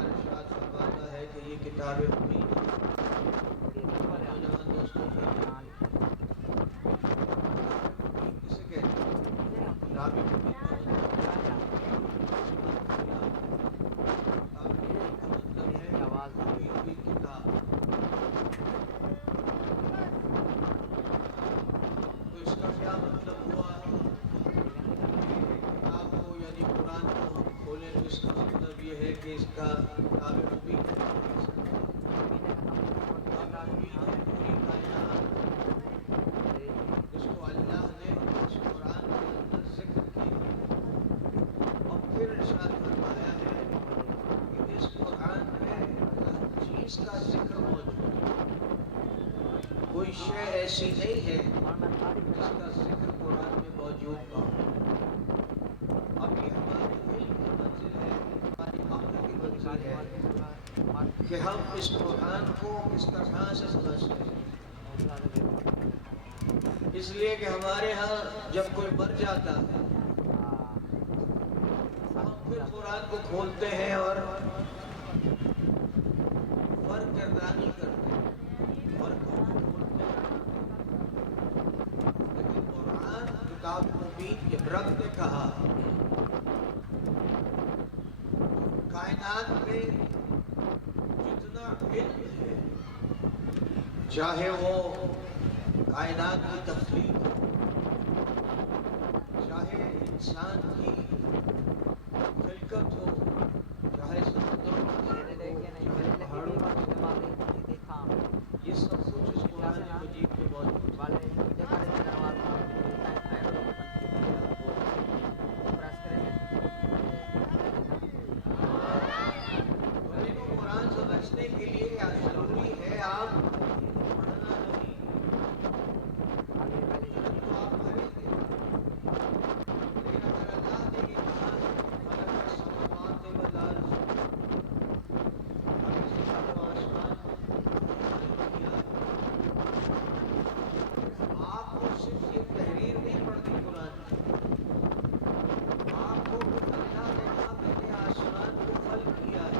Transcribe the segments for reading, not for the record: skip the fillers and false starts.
ارشاد فرماتا ہے کہ یہ کتاب مبین نوجوان دوستوں کسے کہتے ہیں؟ کتاب مبین کا مطلب ہے ہوئی ہوئی کتاب. تو اس کا کیا مطلب ہوا؟ کتاب کو یعنی قرآن کو ہم کھولیں تو اس کا مطلب یہ ہے کہ اس کا کتاب مبین پوری کائنات جس کو اللہ نے اس قرآن کے اندر ذکر کیا اور پھر ارشاد فرمایا ہے کہ اس قرآن میں ہر چیز کا ذکر موجود ہے. کوئی شے ایسی نہیں ہے جس کا ذکر قرآن میں موجود نہ ہو. اب یہ ہمارے علم کی منزل ہے، ہماری عقل کی منزل ہے کہ ہم اس قرآن کو کس طرح سے سمجھتے ہیں. اس لیے کہ ہمارے ہاں جب کوئی مر جاتا ہے ہم پھر قرآن کو کھولتے ہیں اور فرق گردانی کرتے ہیں، فرقوں کو کھولتے ہیں. لیکن قرآن کتاب مبین کے رب نے کہا کائنات میں جتنا علم ہے چاہے وہ کائنات کی تخلیق ہو، چاہے انسان کی خلقت ہو، چاہے سمندروں کی چاہے پہاڑوں کی، یہ سب کچھ اس قرآن مجید میں موجود ہے. قرآن سمجھنے کے لیے ضروری ہے آپ پڑھنا نہیں. تو آپ پڑھیں گے لیکن اگر اللہ نے یہ کہا خلق السماوات والارض، ہم زمین و آسمان خلق کیا، آپ کو صرف یہ تحریر نہیں پڑھنی قرآن کی. آپ کو اللہ نے کہا میں نے آسمان کو خلق کیا ہے،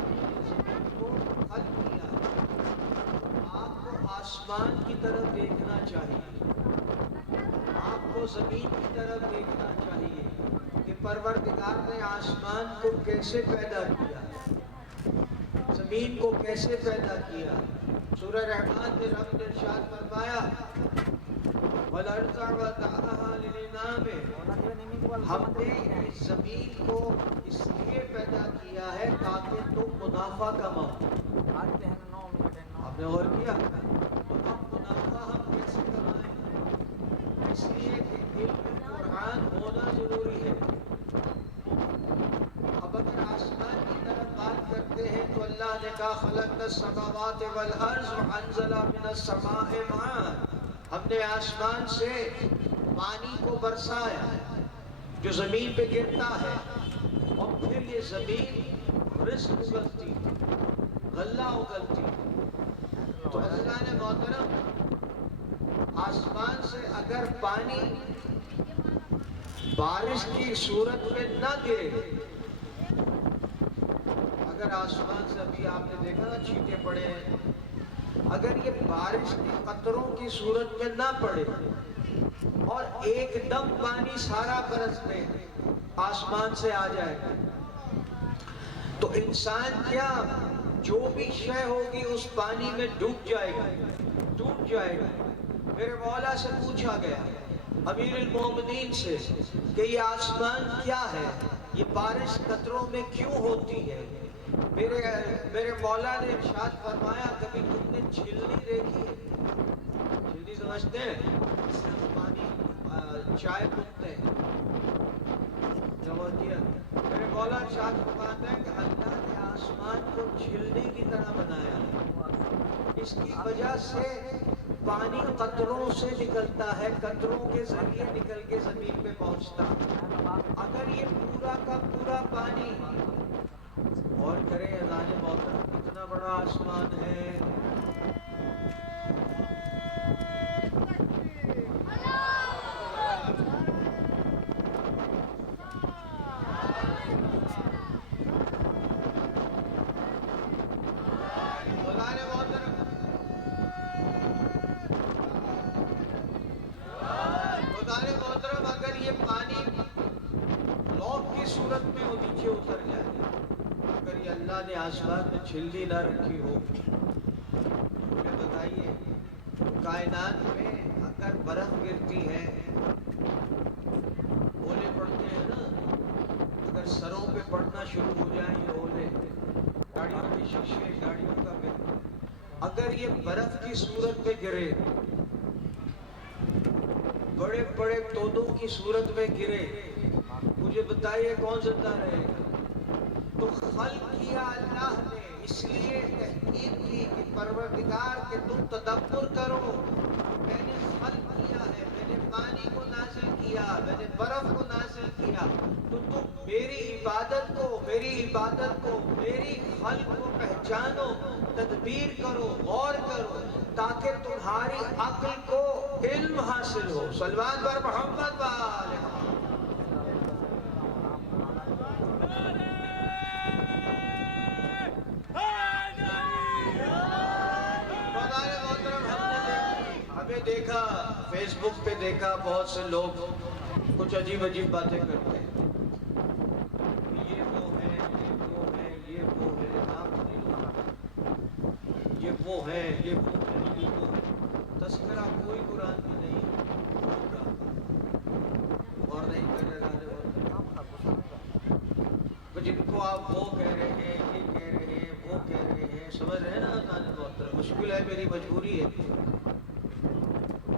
زمین کو خلق کیا ہے. آپ کو آسمان کی طرف دیکھنا چاہیے، آپ کو زمین کی طرف دیکھنا چاہیے کہ پروردگار نے آسمان کو کیسے پیدا کیا، زمین کو کیسے پیدا کیا. سورہ رحمان میں رب نے ارشاد فرمایا وَالْأَرْضَ وَضَعَهَا لِلْأَنَامِ، ہم نے اس زمین کو اس لیے پیدا کیا ہے تاکہ تم منافع کماؤ. آپ نے غور کیا تو اب منافع ہم کیسے کمائیں؟ اس لیے کہ علم قرآن ہونا ضروری ہے. اب اگر آسمان کی طرف بات کرتے ہیں تو اللہ نے کہا خلقنا السماوات والارض وانزل من السماء ماء، ہم نے آسمان سے پانی کو برسایا جو زمین پہ گرتا ہے اور پھر یہ زمین رزق اگلتی، غلہ اگلتی. تو اللہ نے محترم آسمان سے اگر پانی بارش کی صورت میں نہ گرے، اگر آسمان سے ابھی آپ نے دیکھا نا چھینٹے پڑے ہیں، اگر یہ بارش کے قطروں کی صورت میں نہ پڑے اور ایک دم پانی سارا برس میں آسمان سے آ جائے تو انسان کیا جو بھی شے ہوگی اس پانی میں ڈوب جائے گا، ڈوب جائے گا. میرے مولا سے پوچھا گیا امیر المومنین سے کہ یہ آسمان کیا ہے، یہ بارش قطروں میں کیوں ہوتی ہے؟ میرے مولا نے ارشاد فرمایا کبھی تم نے چھلنی دیکھی ہے؟ چھلنی سمجھتے ہیں؟ اس سے ہم پانی چائے پوتے ہیں. میرے مولا ارشاد فرماتا ہے کہ اللہ نے آسمان کو چھلنی کی طرح بنایا ہے. اس کی وجہ سے پانی قطروں سے نکلتا ہے، قطروں کے ذریعے نکل کے زمین پہ پہنچتا ہے. اگر یہ پورا کا پورا پانی اور کریں اذان محترم کتنا بڑا آسمان ہے. اللہ نے آسمان میں چھلنی نہ رکھی ہو، مجھے بتائیے کائنات میں اگر برف گرتی ہے، اولے پڑتے ہیں نا، اگر سروں پہ پڑنا شروع ہو جائیں یہ اولے، گاڑیوں کے شیشے، گاڑیوں کا گرنا، اگر یہ برف کی صورت میں گرے، بڑے بڑے تودوں کی صورت میں گرے، مجھے بتائیے کون زندہ رہے گا؟ تو خلق کیا اللہ نے، اس لیے تحقیق کی کہ پروردگار کہ تم تدبر کرو، میں نے خلق کیا ہے، میں نے پانی کو نازل کیا، میں نے برف کو نازل کیا، تو تم میری عبادت کو، میری عبادت کو، میری خلق کو پہچانو، تدبیر کرو، غور کرو، تاکہ تمہاری عقل کو علم حاصل ہو۔ صلوات بر محمد و آل محمد۔ ہمیں دیکھا فیس بک پہ دیکھا بہت سے لوگ کچھ عجیب عجیب باتیں کرتے ہیں، یہ وہ ہے، یہ وہ ہے، یہ وہ ہے، نام نہیں لو، یہ وہ ہے، یہ وہ ہے، یہ وہ ہے، تذکرہ کوئی قرآن میں نہیں ہے، اور نہیں کرے گا جن کو آپ وہ کہہ رہے ہیں، یہ کہہ رہے ہیں، وہ کہہ رہے ہیں، سمجھ رہے ہیں نا؟ تانے محترم مشکل ہے، میری مجبوری ہے۔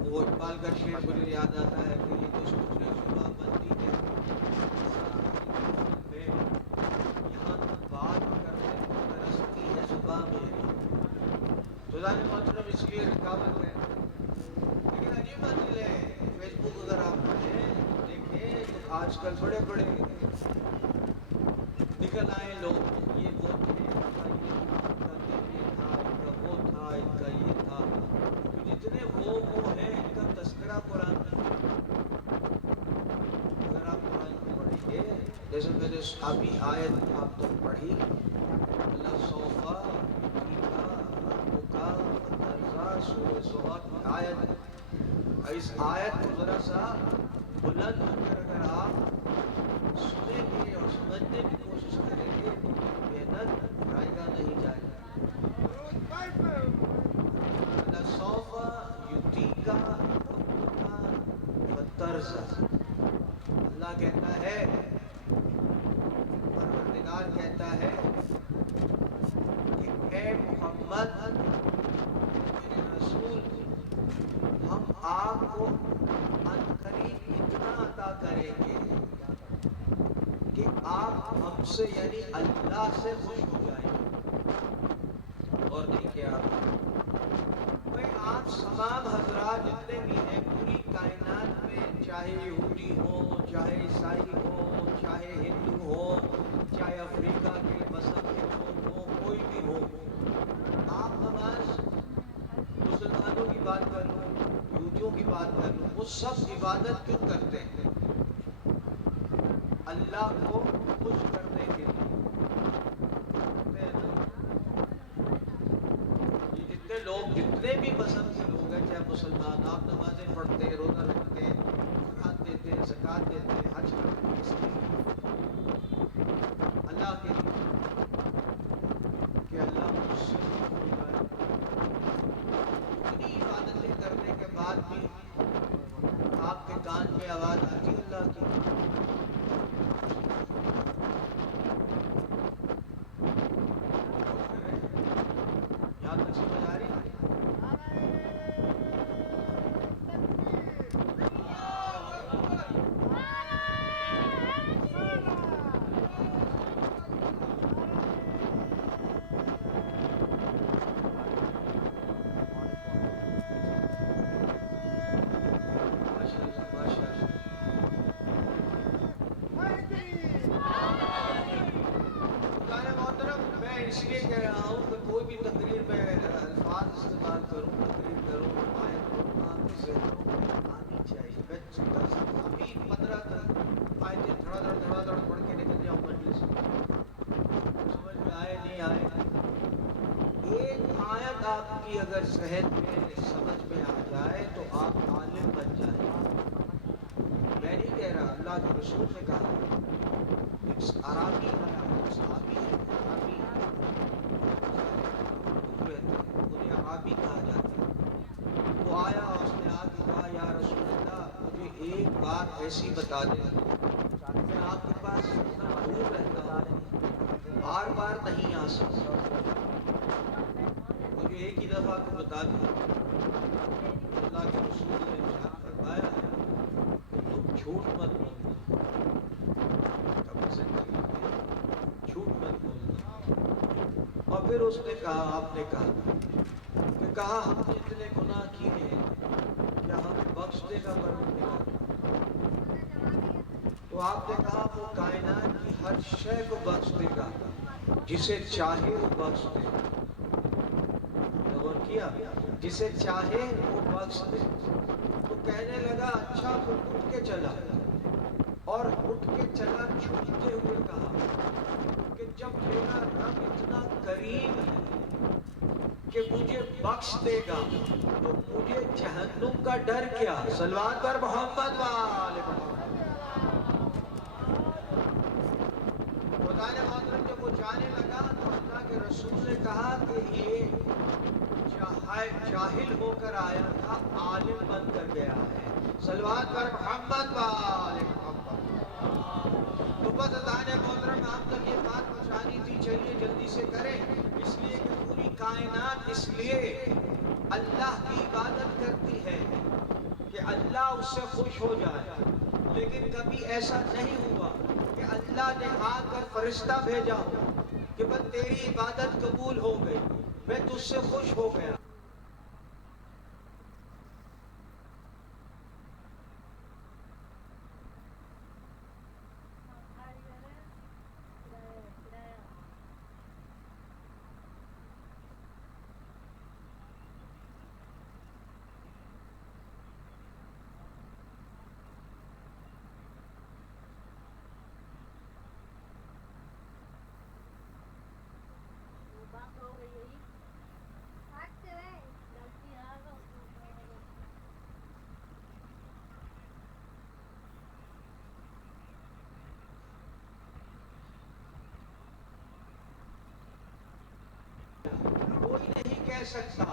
وہ اقبال کا شعر مجھے یاد آتا ہے کہ یہ تو سوچنے صبح بندی ہے، یہاں تک بات کرنے کو ترستی ہے صبح میری، تو تانے محترم اس لیے رکاوٹ ہے۔ لیکن عجیب بات ہے، فیس بک اگر آپ پڑھیں دیکھیں تو آج کل بڑے بڑے نکل آئے لوگ، یہ وہ تھے، ان کا یہ تھا، ان کا وہ تھا، ان کا یہ تھا، تو جتنے وہ ہیں ان کا تذکرہ قرآن میں، اگر آپ قرآن کو پڑھیں گے، جیسے میں نے ابھی آیت آپ تک پڑھی، اللہ سوفا یوتیکا ربکا فترضا، سورہ زہر کی آیت، اس آیت کو ذرا سا بلند ہو کر اگر آپ سنیں گے اور سمجھنے کی کوشش کریں گے تو محنت رائگاں نہیں جائے گا۔ لَسَوْفَ يُعْطِيكَ رَبُّكَ فَتَرْضَىٰ، اللہ کہتا ہے، پروردگار کہتا ہے کہ اے محمد میرے رسول، ہم آپ کو عنقریب اتنا عطا کریں گے کہ آپ ہم سے یعنی اللہ سے خوش ہو جائیں گے۔ اور دیکھیں آپ تمام حضرات جتنے بھی ہیں پوری کائنات میں، چاہے یہودی ہو، چاہے عیسائی ہو، چاہے ہندو ہو، چاہے افریقہ کے مذہب کے لوگ ہوں، کوئی بھی ہو، آپ نماز مسلمانوں کی بات کر لوں، یہودیوں کی بات کر لوں، وہ سب عبادت کیوں کرتے ہیں؟ اللہ کو خوش کرنے کے لیے۔ یہ جتنے لوگ، جتنے بھی مذہب کے لوگ ہیں، چاہے مسلمان، آپ نمازیں پڑھتے ہیں، روزہ رکھتے ہیں، خیرات دیتے ہیں، زکوٰۃ دیتے ہیں، حج کرتے ہیں، اس لیے اللہ کے لیے کہ اللہ مجھ سے خوش ہو جائے۔ اتنی عبادتیں کرنے کے بعد بھی آپ کے کان میں آواز آتی اللہ کی، یہاں تک سمجھ آ رہی ہے؟ اس لیے کہہ رہا ہوں کہ کوئی بھی تقریر میں الفاظ استعمال کروں، تقریر کروں، آیت کروں، آپ کے ذہنوں میں آنی چاہیے۔ میں ابھی 15 آیتیں دھڑا دھڑ پڑھ کے نکل جاؤں مجلس میں، سمجھ میں آئے نہیں آئے، ایک آیت آپ کی اگر ذہن میں سمجھ میں آ جائے تو آپ عالم بن جائیں۔ میں نہیں کہہ رہا، اللہ کے رسول نے کہا، ایک عربی ہے، صحابی ہے، عربی ایسی بتا دیں کہ آپ کے پاس اتنا دور رہتا ہوں، بار بار نہیں آ سکتا، مجھے ایک ہی دفعہ کو بتا دیں۔ اللہ کے رسول نے ارشاد فرمایا کہ تم جھوٹ مت بولنا، کبھی زندگی میں جھوٹ مت بولنا۔ اور پھر اس نے کہا، آپ نے کہا ہم نے اتنے گناہ کیے ہیں، کیا ہمیں بخش دے گا پروردگار؟ تو آپ نے کہا وہ کائنات کی ہر شے کو بخش دے گا، جسے چاہے وہ بخش دے۔ غور کیا؟ جسے چاہے وہ بخش دے۔ تو کہنے لگا اچھا، تو اٹھ کے چلا، اور اٹھ کے چلا جھومتے ہوئے کہا کہ جب میرا رب اتنا کریم ہے کہ مجھے بخش دے گا تو مجھے جہنم کا ڈر کیا؟ صلوات پر محمد وآل محمد۔ خدا نے محترم جب وہ جانے لگا تو اللہ کے رسول نے کہا کہ یہ جاہل ہو کر آیا تھا، عالم بن کر گیا ہے۔ صلوات پر محمد وآل محمد۔ تو بس اللہ نے محترم آپ تک یہ بات پہنچانی تھی، چلیے جلدی سے کریں، اس لیے کہ پوری کائنات اس لیے اللہ کی عبادت کرتی ہے کہ اللہ اس سے خوش ہو جائے، لیکن کبھی ایسا نہیں ہوا کہ اللہ نے آ کر فرشتہ بھیجا ہو کہ بس تیری عبادت قبول ہو گئی، میں تجھ سے خوش ہو گیا۔ کوئی نہیں کہہ سکتا،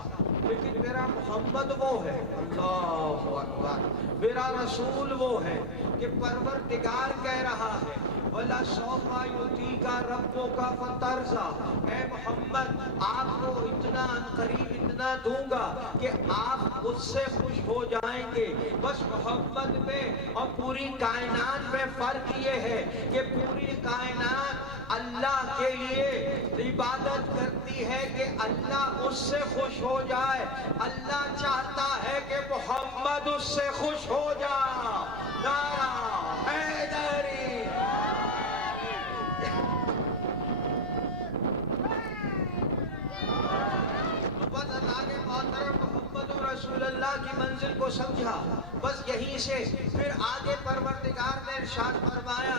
لیکن میرا محمد وہ ہے، اللہ اکبر، میرا رسول وہ ہے کہ پروردگار کہہ رہا ہے وَلَا سَوْفَ يُعْطِيكَ رَبُّكَ فَتَرْضَىٰ۔ اے محمد، آپ کو اتنا قریب اتنا دوں گا کہ آپ مجھ سے خوش ہو جائیں گے۔ بس محمد میں اور پوری کائنات میں فرق یہ ہے کہ پوری کائنات اللہ کے لیے عبادت کرتی ہے کہ اللہ اس سے خوش ہو جائے۔ اللہ چاہتا ہے کہ محمد اس سے خوش ہو جائے۔ نعرہ حیدری۔ بس اللہ نے محترم محمد رسول اللہ کی منزل کو سمجھا، بس یہیں سے پھر آگے پروردگار نے ارشاد فرمایا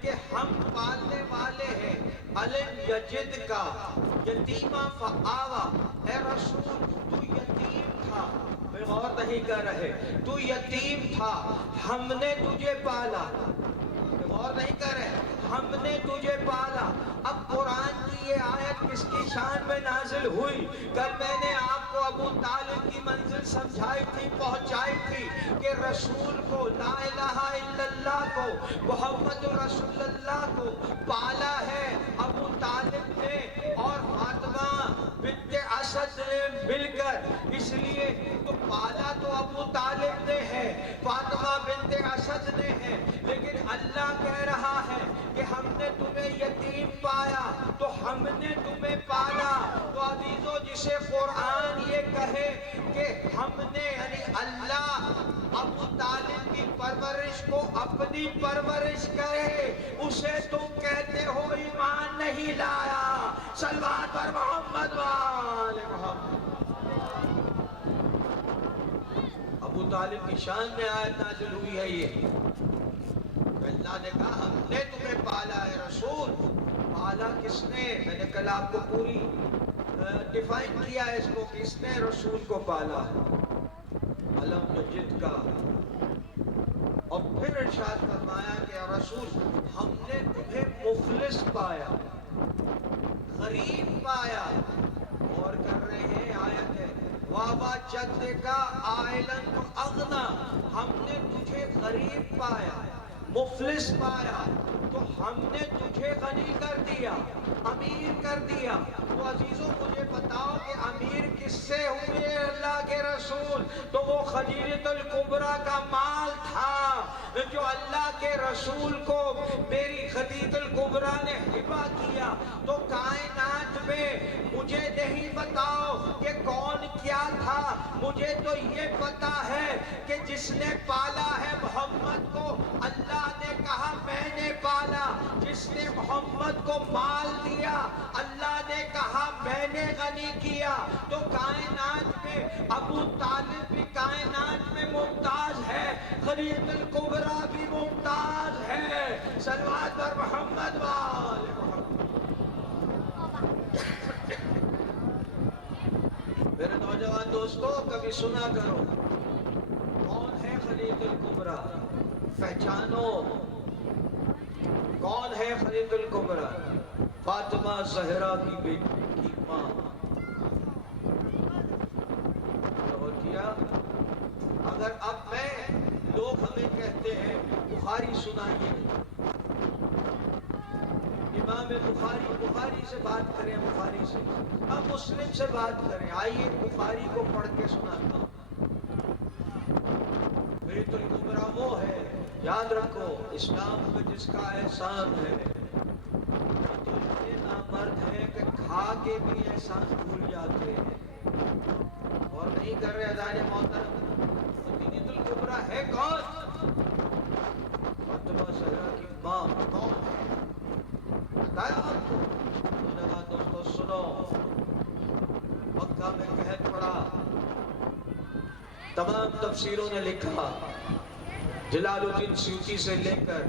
کہ ہم پالنے والے ہیں علم یجد کا یتیمہ فآوا۔ اے رسول، تو یتیم تھا، میں غور نہیں کر رہے، تو یتیم تھا، ہم نے تجھے پالا، غور نہیں کر رہے، ہم نے تجھے پالا۔ اب قرآن کی یہ آیت کس کی شان میں نازل ہوئی؟ کل میں نے آپ کو ابو طالب کی منزل سمجھائی تھی، پہنچائی تھی کہ رسول کو، لا الہ الا اللہ کو، محمد رسول اللہ کو پالا ہے ابو طالب نے اور فاطمہ بنت اسد نے مل کر۔ اس لیے تو پالا تو ابو طالب نے ہے، فاطمہ بنت اسد نے ہے، لیکن اللہ کہہ رہا ہے کہ ہم نے تمہیں یتیم پایا تو ہم نے تمہیں پالا۔ تو عزیزو، جسے قرآن یہ کہے کہ ہم نے، یعنی اللہ ابو طالب کی پرورش کو اپنی پرورش کرے، اسے تم کہتے ہو ایمان نہیں لایا۔ صلوات پر محمد وآل محمد۔ ابو طالب کی شان میں آیت نازل ہوئی ہے یہ، اللہ نے کہا ہم نے تمہیں پالا ہے۔ رسول پالا کس نے؟ میں نے کل آپ کو پوری ڈیفائن کیا ہے اس کو، کس نے رسول کو پالا ہے؟ علم یجد کا۔ اور پھر ارشاد فرمایا کہ رسول ہم نے تمہیں مفلس پایا، غریب پایا۔ اور کر رہے ہیں آیت ہے وَوَجَدْتَ عَائِلًا أَغْنَىٰ، ہم نے تجھے غریب پایا، مفلس پایا، تو ہم نے تجھے غنی کر دیا، امیر کر دیا۔ تو عزیزوں مجھے بتاؤ کہ امیر کس سے ہوئے اللہ کے رسول؟ تو وہ خدیجہ الکبریٰ کا مال تھا جو اللہ کے رسول کو میری خدیجہ الکبریٰ نے ہبہ کیا۔ تو کائنات میں مجھے نہیں بتاؤ کہ کون کیا تھا، مجھے تو یہ پتا ہے کہ جس نے پالا ہے محمد کو، اللہ نے کہا میں نے پالا۔ جس نے محمد کو مال دیا، اللہ نے کہا میں نے غنی کیا۔ تو کائنات میں ابو طالب بھی کائنات میں ممتاز ہے، خدیجہ الکبریٰ بھی ممتاز ہے۔ صلوات پر محمد وآل محمد۔ میرے نوجوان دوستو کبھی سنا کرو کون ہے خدیجہ الکبریٰ، پہچانو کون ہے خدیجہ الکبریٰ؟ فاطمہ زہرا کی بیٹی کی ماں۔ اور کیا اگر اب میں لوگ ہمیں کہتے ہیں بخاری سنائیے، امام بخاری سے بات کریں، بخاری سے اب مسلم سے بات کریں، آئیے بخاری کو پڑھ کے سناتا ہوں۔ خدیجہ الکبریٰ وہ ہے، یاد رکھو اسلام میں جس کا احسان ہے، تو اتنے نامرد ہیں کہ کھا کے بھی احسان بھول جاتے ہیں اور نہیں کر رہے ادائے محترم۔ خدیجہ الکبریٰ ہے کون؟ فاطمہ زہرا کی ماں کون ہے بتایا آپ کو؟ دوستو سنو، مکہ میں قحط پڑا، تمام تفسیروں نے لکھا، جلال الدین سیوطی سے لے کر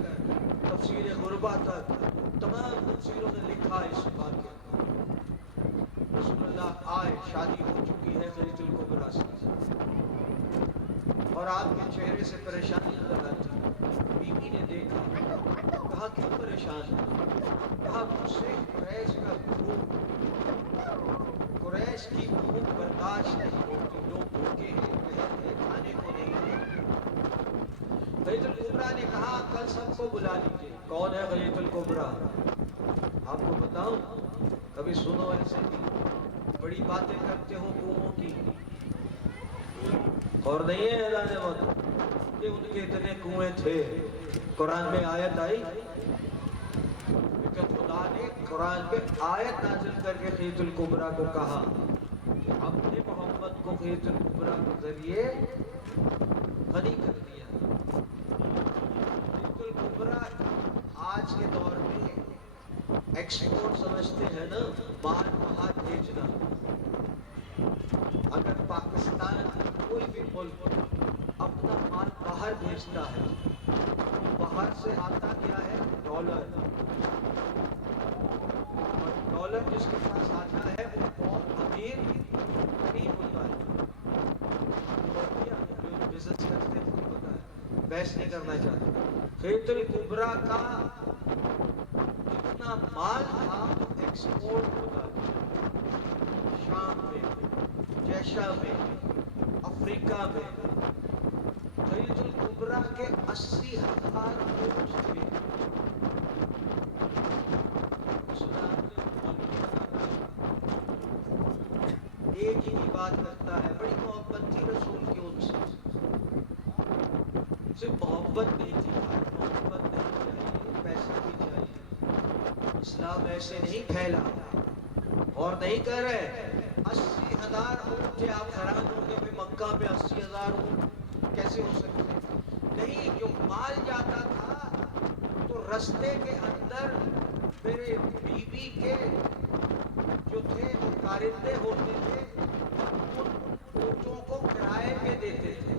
تفسیر غربہ تک تمام تفسیروں نے لکھا اس بات کو۔ رسول اللہ آئے، شادی ہو چکی ہے خدیجہ الکبریٰ سے، اور آپ کے چہرے سے پریشانی نظر آتی۔ بیوی نے دیکھا، کہا کیوں پریشان ہے؟ کہا مجھ سے قریش کا بھوک، قریش کی بھوک برداشت نہیں ہوتی، لوگ بھوکے ہیں، قحط ہے، کھانے کو نہیں ہے۔ خدیجہ الکبریٰ نے کہا کل سب کو بلا لیجیے۔ کون ہے خدیجہ الکبریٰ؟ آپ کو بتاؤں، کبھی سنو ایسے بھی بڑی باتیں کرتے ہو قوموں کی، اور نہیں ہے اعلان وطن کہ ان کے اتنے کنویں تھے۔ قرآن میں آیت آئی کہ خدا نے قرآن میں آیت نازل کر کے خدیجہ الکبریٰ کو کہا کہ ہم نے محمد کو خدیجہ الکبریٰ کے ذریعے غنی کر دیا۔ خدیجہ الکبریٰ آج کے دور میں ایکسپورٹ سمجھتے ہیں نا، مال باہر بھیجنا۔ اگر پاکستان کوئی بھی ملک اپنا مال باہر بھیجتا ہے، باہر سے آتا کیا ہے؟ ڈالر، اور ڈالر جس کے پاس آتا ہے وہ بہت امیر غریب ہوتا ہے، اور کیا جو بزنس کرتے ہیں کو پتا ہے، بحث نہیں کرنا چاہتا۔ خدیجہ الکبریٰ کا اتنا مال تھا تو ایکسپورٹ ہوتا تھا، شام میں، جیشا میں، افریقہ میں۔ خدیجہ الکبریٰ کے 80,000 اونٹ تھے۔ ایک ہی بات کرتا ہے، بڑی محبت تھی رسول کی ان سے، صرف محبت نہیں تھی، محبت نہیں چاہیے، پیسہ بھی چاہیے۔ اسلام ایسے نہیں پھیلا اور نہیں کر رہے۔ 80,000 اونٹ تھے، آپ حیران ہوں گے بھائی مکہ میں 80,000 اونٹ کیسے ہو سکتے؟ نہیں، جو مال جاتا تھا تو رستے کے اندر میرے بیوی کے جو تھے وہ کارندے ہوتے تھے، ان اونٹوں کو کرائے پہ دیتے تھے،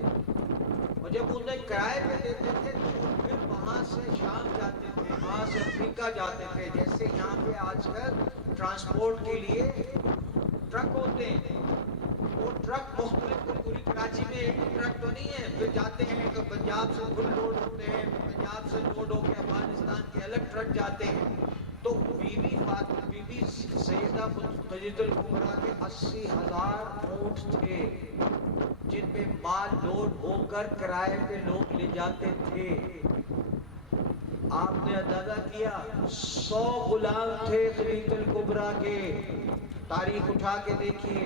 اور جب انہیں کرائے پہ دیتے تھے تو پھر وہاں سے شام جاتے تھے، وہاں سے افریقہ جاتے تھے۔ جیسے یہاں پہ آج کل ٹرانسپورٹ کے لیے ٹرک ہوتے ہیں، وہ ٹرک مختلف، پوری کراچی میں ایک ٹرک تو نہیں ہے، پھر جاتے ہیں کہ پنجاب سے فل لوڈ ہوتے ہیں، پنجاب سے لوڈ ہو کے افغانستان کے الگ ٹرک جاتے ہیں۔ تو بیوی سیدہ خدیجہ خدیجہ الکبریٰ کے 80,000 اونٹ تھے جن میں مال لوڈ ہو کر کرائے پہ لوگ لے جاتے تھے. آپ نے اندازہ کیا 100 غلام تھے خدیجہ الکبریٰ کے. تاریخ اٹھا کے دیکھیے.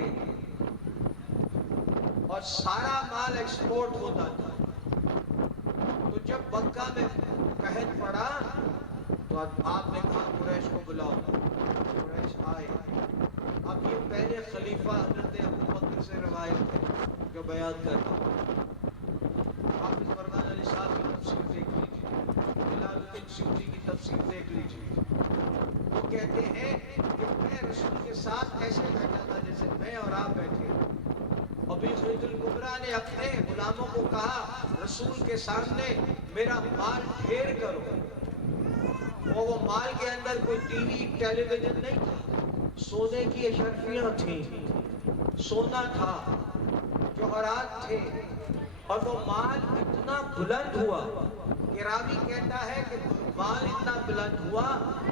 اور سارا مال ایکسپورٹ ہوتا تھا. تو جب مکہ میں قحط پڑا تو آپ نے کہا قریش کو بلاؤ. قریش آئے. اب یہ پہلے خلیفہ حضرت ابو بکر سے روایت ہے جو بیان کرتا ہوں. حافظ فرمان علی صاحب کی تفسیر دیکھ لیجیے, جلال الدین سیوطی کی تفسیر دیکھ لیجیے. وہ کہتے ہیں کہ میں رسول کے ساتھ ایسے بیٹھا تھا جیسے میں اور آپ بیٹھے. ابھی خدیجہ الکبریٰ نے اپنے غلاموں کو کہا رسول کے سامنے میرا مال ڈھیر کرو. اور وہ مال کے اندر کوئی ٹی وی ٹیلی ویژن نہیں تھا, سونے کی اشرفیاں تھیں, سونا تھا, جوہرات تھے. اور وہ مال اتنا بلند ہوا کہ راوی کہتا ہے کہ مال اتنا بلند ہوا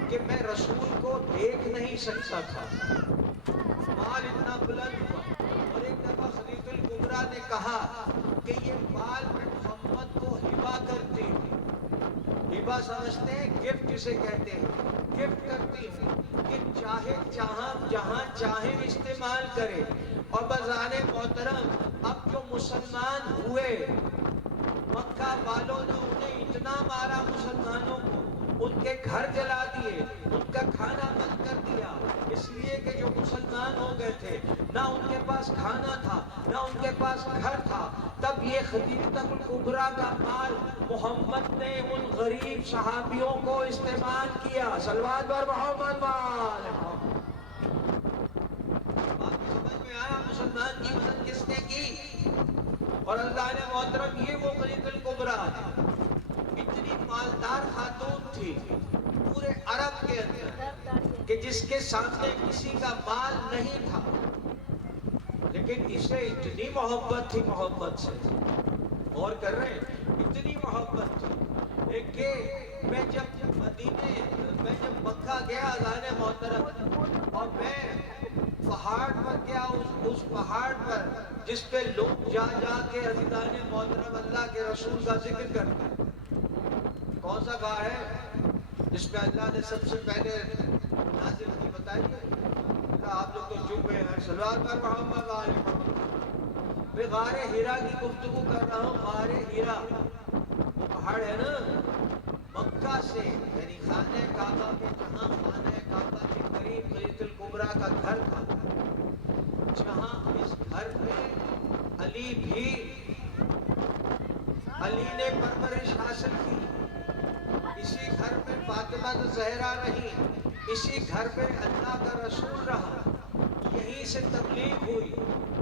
کہ میں رسول کو دیکھ نہیں سکتا تھا. مال اتنا بلند ہوا. اور ایک دفعہ خدیجہ الکبریٰ نے کہا کہ یہ مال میں محمد کو ہبہ کرتی ہوں. ہبہ سمجھتے ہیں گفٹ جسے کہتے ہیں, گفٹ کرتی ہوں کہ چاہے جہاں چاہے استعمال کرے. اور بذان محترم اب جو مسلمان ہوئے مکہ والوں نے انہیں اتنا مارا مسلمانوں کو, ان کے گھر جلا دیے, ان کا کھانا بند کر دیا, اس لیے کہ جو مسلمان ہو گئے تھے نہ ان کے پاس کھانا تھا نہ ان کے پاس گھر تھا. تب یہ خدیجہ الکبریٰ کا مال محمد نے ان غریب صحابیوں کو استعمال کیا. صلوات بر محمد وآل محمد. آپ کی سمجھ میں آیا مسلمان کی مدد کس نے کی؟ اور اللہ نے محترم یہ وہ خدیجہ الکبریٰ اتنی مالدار خاتون تھی پورے عرب کے اندر کہ جس کے سامنے کسی کا مال نہیں تھا, لیکن اسے اتنی محبت تھی محمد سے. اور کر رہے ہیں اتنی محبت تھی کہ میں جب مکہ گیا اذان محترم اور میں پہاڑ پر گیا, اس پہاڑ پر جس پہ لوگ جا کے عزیزان محترم اللہ کے رسول کا ذکر کرتے ہیں. کون سا غار ہے جس پہ اللہ نے سب سے پہلے نازل کی بتائیے؟ آپ لوگ تو چپ ہیں. صلوات پر محمد وآل محمد. میں غار ہیرا کی گفتگو کر رہا ہوں. غار ہیرا وہ پہاڑ ہے نا مکہ سے, یعنی خانہ کعبہ کے جہاں خانہ کعبہ کے قریب خدیجہ الکبریٰ کا گھر تھا, جہاں اس گھر میں علی نے پرورش حاصل کی. اسی گھر میں فاطمہ زہرا رہی, اسی گھر میں اللہ کا رسول رہا, یہیں سے تبلیغ ہوئی.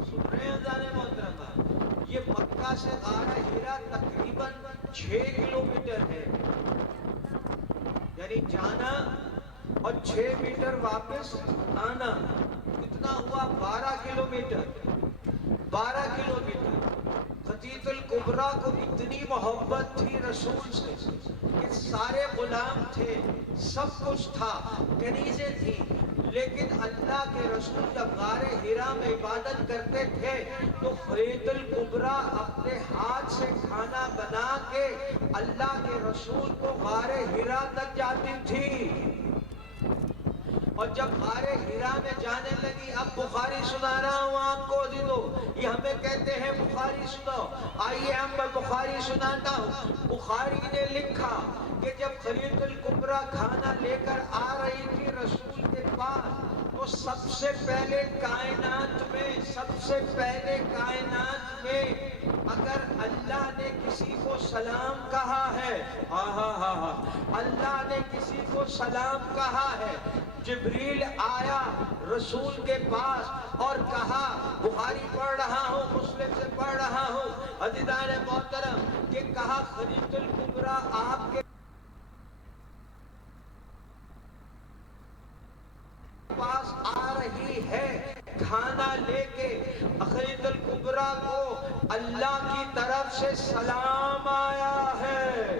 سن رہے ہیں جانے محترم, یہ مکہ سے غار ہیرا تقریباً 6 کلومیٹر ہے, یعنی جانا اور 6 میٹر واپس آنا, کتنا ہوا 12 کلومیٹر. 12 کلومیٹر. خدیجہ الکبریٰ کو اتنی محبت تھی رسول سے کہ سارے غلام تھے, سب کچھ تھا, کنیزیں تھیں, لیکن اللہ کے رسول جب غار ہیرا میں عبادت کرتے تھے تو خدیجہ الکبریٰ اپنے ہاتھ سے کھانا بنا کے اللہ کے رسول کو غار ہیرا تک جاتی تھی. اور جب غار ہیرا میں جانے لگی, اب بخاری سنا رہا ہوں آپ کو عزیزو, یہ ہمیں کہتے ہیں بخاری سناؤ, آئیے ہم بخاری سناتا ہوں. بخاری نے لکھا کہ جب خدیجہ الکبریٰ کھانا لے کر آ رہی تھی رسول کے پاس تو سب سے پہلے کائنات میں اگر اللہ نے کسی کو سلام کہا ہے, اللہ نے کسی کو سلام کہا ہے, جبریل آیا رسول کے پاس اور کہا, بخاری پڑھ رہا ہوں مسلم سے پڑھ رہا ہوں عزیزان محترم, کہ کہا خدیجہ الکبریٰ آپ کے پاس آ رہی ہے کھانا لے کے. خدیجہ الکبریٰ کو اللہ کی طرف سے سلام آیا ہے.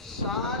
7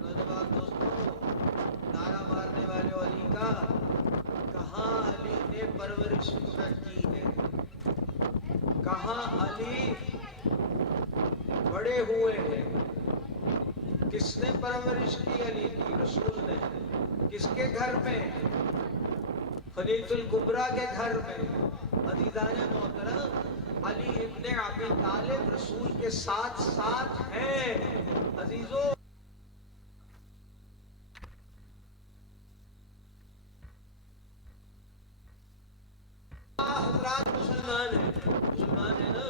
نوجوان دوستوں، نعرہ مارنے والے علی کا، کہاں علی نے پرورش کی ہے؟ کہاں علی بڑے ہوئے ہیں؟ کس نے پرورش کی علی کی؟ رسول نے۔ کس کے گھر میں؟ خدیجہ الکبریٰ کے گھر میں۔ عزیزان محترم، علی ابن ابی طالب رسول کے ساتھ ساتھ ہیں۔ عزیزو، حضرات مسلمان ہیں نا؟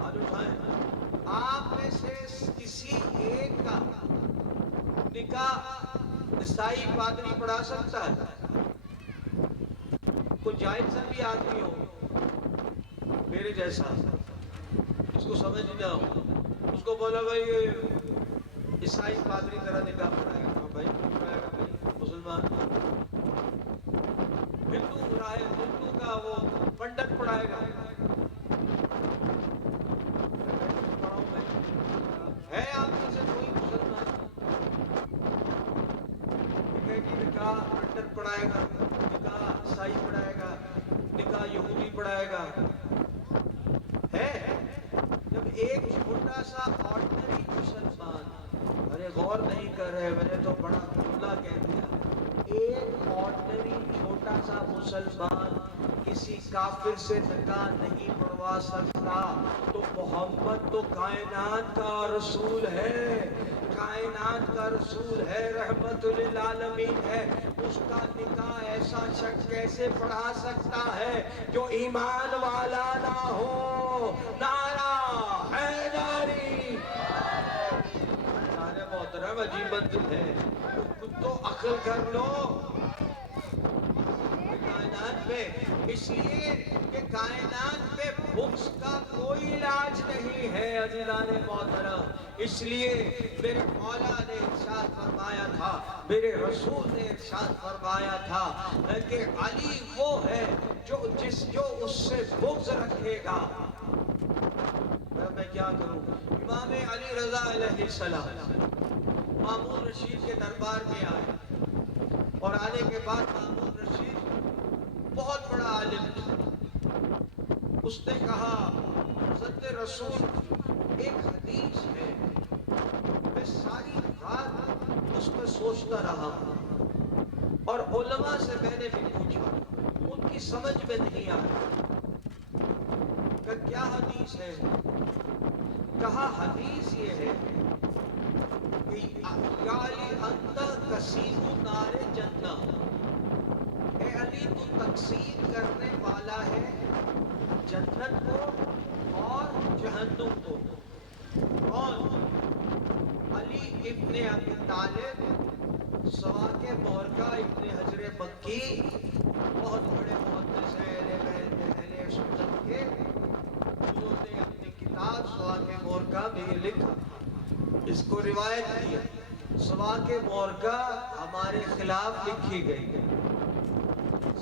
ہاتھ اٹھائیں۔ آپ میں سے کسی ایک کا نکاح عیسائی پادری پڑھا سکتا ہے؟ کوئی جاہل سا بھی آدمی ہو میرے جیسا، اس کو سمجھ نہ ہو، اس کو بولا بھائی عیسائی پادری طرح نکاح پڑھائے گا؟ بھائی پڑھائے گا؟ بھائی مسلمان ہندو کا وہ پنڈت پڑھائے گا؟ ہے آپ میں سے کوئی مسلمان نکاح پنڈت پڑھائے گا، نکاح عیسائی پڑھائے گا، نکاح یہودی پڑھائے گا؟ ہے؟ جب ایک چھوٹا سا آرڈنری مسلمان، ارے غور نہیں کر رہے، میں نے تو بڑا جملہ کہہ دیا، ایک آرڈنری چھوٹا سا مسلمان کسی کافر سے نکاح نہیں پڑھوا سکتا، تو محمد تو کائنات کا رسول ہے، کائنات کا رسول ہے، رحمت للعالمین ہے، اس کا نکاح ایسا شخص کیسے پڑھا سکتا ہے جو ایمان والا نہ ہو؟ نعرہ حیدری! نعرہ محترم عجیب منزل ہے، کچھ تو عقل کر لو کائنات میں، اس لیے کہ کائنات میں بغض کا کوئی علاج نہیں ہے عزیزان محترم۔ اس لیے میرے مولا نے ارشاد فرمایا تھا، میرے رسول نے ارشاد فرمایا تھا کہ علی وہ ہے جو اس سے بغض رکھے گا۔ میں کیا کروں؟ امام علی رضا علیہ السلام مامون رشید کے دربار میں آئے، اور آنے کے بعد مامون رشید بہت بڑا عالم تھا۔ اس نے کہا حضرت رسول ایک حدیث ہے، میں ساری رات اس پر سوچتا رہا اور علماء سے میں نے بھی پوچھا، ان کی سمجھ میں نہیں آیا کہ کیا حدیث ہے؟ کہا حدیث یہ ہے کہ یا علی انت قسیم نار جنہ، اے علی تو تقسیم کرنے والا ہے جنت کو اور جہنم کو۔ کون؟ علی ابن ابی طالب سواق مورکہ ابن حجر مکی، بہت بڑے محدث ہیں اہل سنت کے، انہوں نے اپنی کتاب سواق مورکہ میں یہ لکھا، اس کو روایت کیا، سواق مورکہ ہمارے خلاف لکھی گئی ہے۔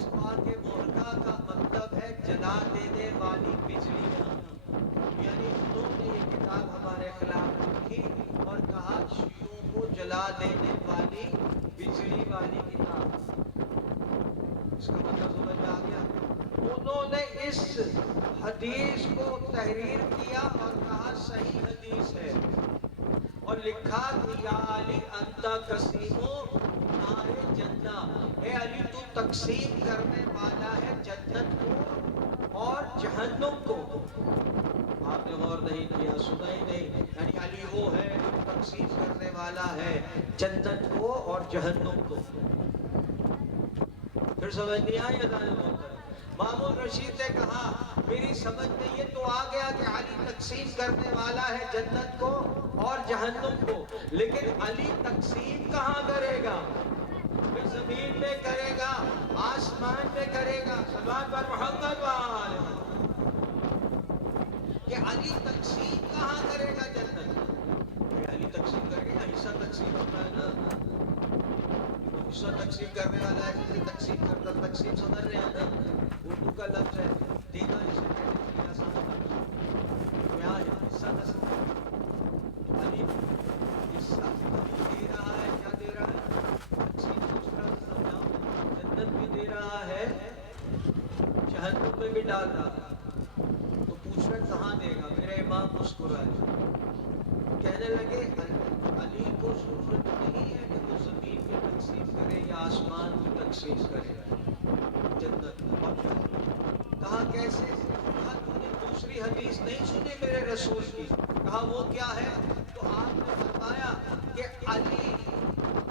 سواق مورکہ کا مطلب ہے جلا دینے والی بجلیاں، یعنی انہوں نے یہ کتاب ہمارے خلاف لکھی اور کہا شیعوں کو جلا دینے والی بجلی والی کتاب۔ اس کا مطلب سمجھ میں آ گیا؟ انہوں نے اس حدیث کو تحریر کیا اور کہا صحیح حدیث ہے، اور لکھا کہ یا علی انت قسیم نار جنہ، اے علی تو تقسیم کرنے والا ہے جنت کو اور جہنم کو۔ آپ نے غور نہیں کیا، سنا ہی نہیں، یعنی علی وہ ہے جو تقسیم کرنے والا ہے جنت کو اور جہنم کو۔ پھر سمجھ نہیں آئی ادانے محترم؟ مامون رشید نے کہا میری سمجھ میں یہ تو آ گیا کہ علی تقسیم کرنے والا ہے جنت کو اور جہنم کو، لیکن علی تقسیم کہاں کرے گا؟ زمین میں کرے گا، آسمان میں کرے گا؟ صلوات پر محمد وآلہ۔ کہ علی تقسیم کہاں کرے گا جنت؟ علی تقسیم کرے گا، حصہ تقسیم ہوتا ہے نا، حصہ تقسیم کرنے والا ہے، جسے تقسیم کرتا، تقسیم سمجھ رہے ہیں نا، اردو کا لفظ ہے دینا، اسے کہنے کے لیے آسان لفظ کیا ہے؟ حصہ تقسیم۔ علی میں بھی ڈال رہا تو پوچھ رہا کہاں دے گا؟ میرے امام مسکرائے، کہنے لگے علی کو ضرورت نہیں ہے کہ وہ زمین میں تقسیم کرے یا آسمان میں تقسیم کرے جنت میں۔ کہا کیسے؟ کہا تو نے دوسری حدیث نہیں سنی میرے رسول کی؟ کہا وہ کیا ہے؟ تو آپ نے فرمایا کہ علی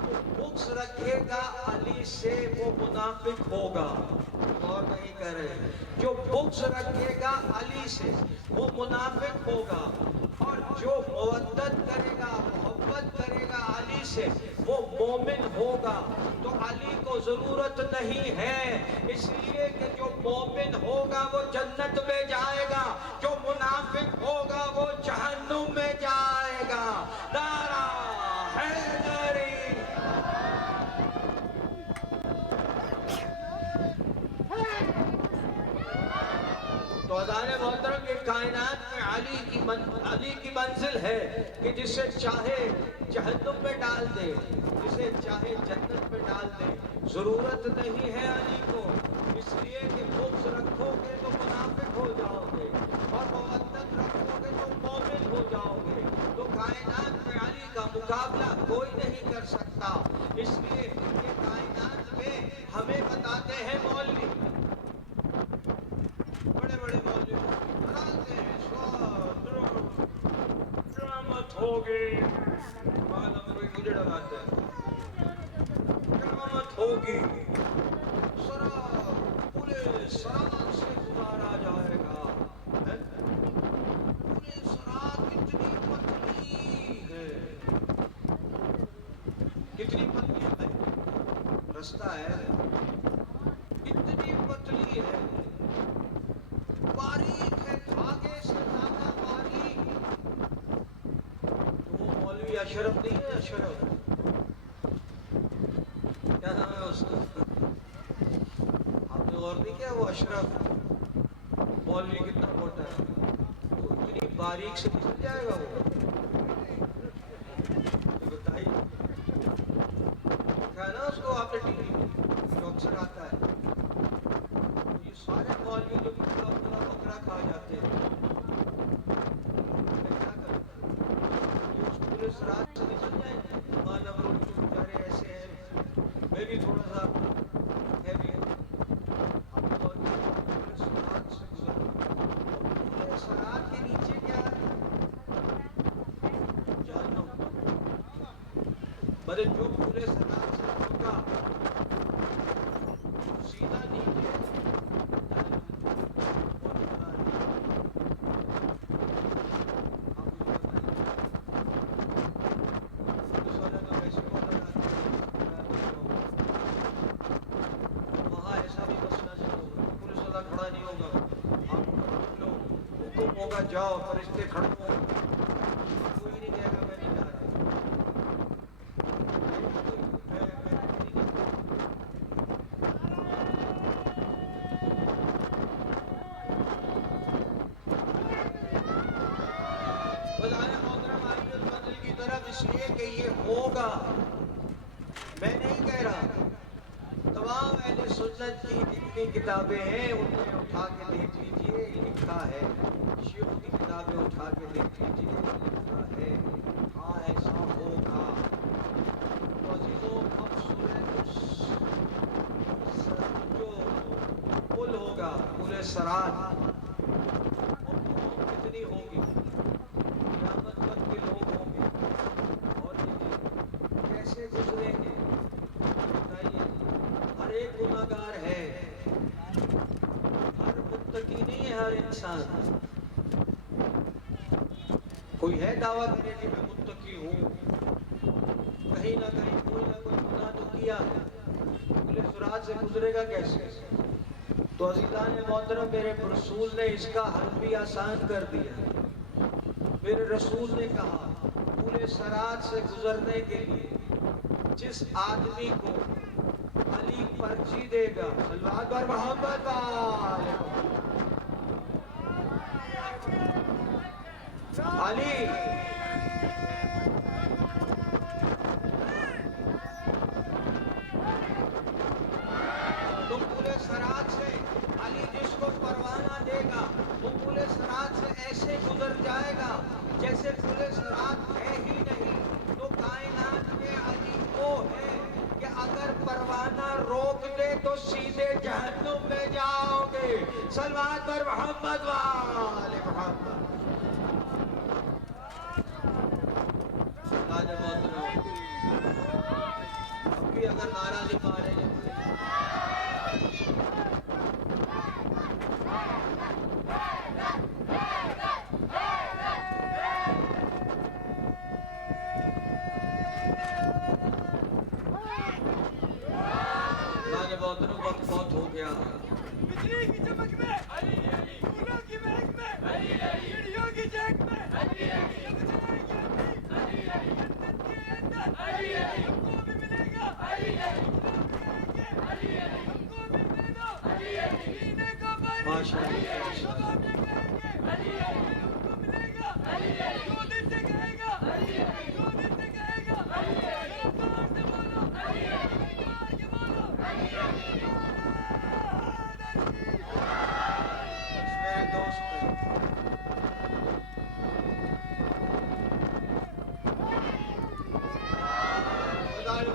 جو بغض رکھے گا علی سے وہ منافق ہوگا۔ اور نہیں کہہ رہے، جو بغض رکھے گا علی سے وہ منافق ہوگا، اور جو مودت کرے گا محبت کرے گا علی سے وہ مومن ہوگا۔ تو علی کو ضرورت نہیں ہے، اس لیے کہ جو مومن ہوگا وہ جنت میں جائے گا، جو منافق ہوگا وہ جہنم میں جائے گا۔ نعرہ حیدری۔ تو عزیزان محترم، یہ کائنات میں علی کی منزل ہے کہ جسے چاہے جہنم میں ڈال دے، جسے چاہے جنت میں ڈال دے۔ ضرورت نہیں ہے علی کو، اس لیے کہ بغض رکھو گے تو منافق ہو جاؤ گے، اور مودت رکھو گے تو مومن ہو جاؤ گے۔ تو کائنات میں علی کا مقابلہ کوئی نہیں کر سکتا، اس لیے یہ کائنات میں ہمیں بتاتے ہیں مولوی، بڑے بڑے مولوی بناتے ہیں کرامت ہوگی، مجھے ڈراتے ہیں کرامت ہوگی، پورے سرات سے گزارا جائے گا۔ پورے سرات کتنی پتلی ہے، کتنی پتلی ہے، رستہ ہے کتنی پتلی ہے، باریک ہے، دھاگے سے زیادہ باریک۔ تو وہ مولوی اشرف نہیں ہے، اشرف کیا نام ہے اس کا؟ آپ نے غور نہیں کیا؟ وہ اشرف مولوی کتنا موٹا ہے، تو اتنی باریک سے گزر جائے گا وہ؟ تو بتائیے، دیکھا ہے نا اس کو آپ نے ٹی وی جو اکثر آتا ہے؟ یہ سارے مولوی جو پورا پورا بکرا کھا جاتے ہیں، کیا کرتے ہیں؟ اس پورے سرات سے نکل جائیں گے۔ مانا روڈ کے بیچارے ایسے ہیں، میں بھی تھوڑا سا ہیوی ہے، پورے سرات سے گزر، پورے سرات کے نیچے کیا ہے؟ جہنم۔ بڑے جو پورے سرات سے ہوگا سیدھا نیچے وہاں ایسا بھی مسئلہ نہیں ہوگا، پولیس والا کھڑا نہیں ہوگا، آپ لوگ حکم ہوگا جاؤ، فرشتے کھڑے ہوں، کوئی نہیں کہے گا میں نہیں جا رہا۔ بظاہر محترم آئیے اس منزل کی طرف، اس لیے کہ یہ ہوگا، میں نہیں کہہ رہا۔ تمام اہل سنت کی جتنی کتابیں ہیں ان میں اٹھا کے دیکھ لیجئے، لکھا ہے، شیعوں کی کتابیں اٹھا کے دیکھ لیجئے، لکھا ہے، ہاں ایسا ہوگا۔ تو عزیزوں، اب جو پل ہوگا پورے سرات، کتنی ہوگی، قیامت تک کے لوگ ہوں گے، اور یہ کیسے گزریں گے؟ بتائیے، ہر ایک گناہگار ہے، ہر متقی نہیں ہے ہر انسان۔ کوئی ہے دعویٰ کرے کہ میں متقی ہوں، کہیں نہ کہیں کوئی نہ کوئی گناہ تو کیا ہے، پورے سرات سے گزرے گا کیسے؟ تو عزیزان محترم، میرے رسول نے اس کا حل بھی آسان کر دیا۔ میرے رسول نے کہا پورے سرات سے گزرنے کے لیے جس آدمی کو علی پرچی دے گا، صلوات پر محمد علی، تو پورے سرات سے علی جس کو پرواز گے. صلوات پر محمد وآل محمد. راجہ محترم اب بھی اگر نعرہ نہیں پا رہے ہیں وقت بہت ہو گیا. بجلی کی چمک میں پھولوں کی مہک میں چڑیوں کی چہک میں جب جائیں گے جنت کے اندر ہم کو بھی ملے گا. ہم کو بھی دے دو پینے کا پانی. سب ہم یہ کہیں گے یہ ہم کو ملے گا. جو دل سے کہے گا جو دل سے کہے گا سب کار سے بولو کار کے بولو. میرے دوست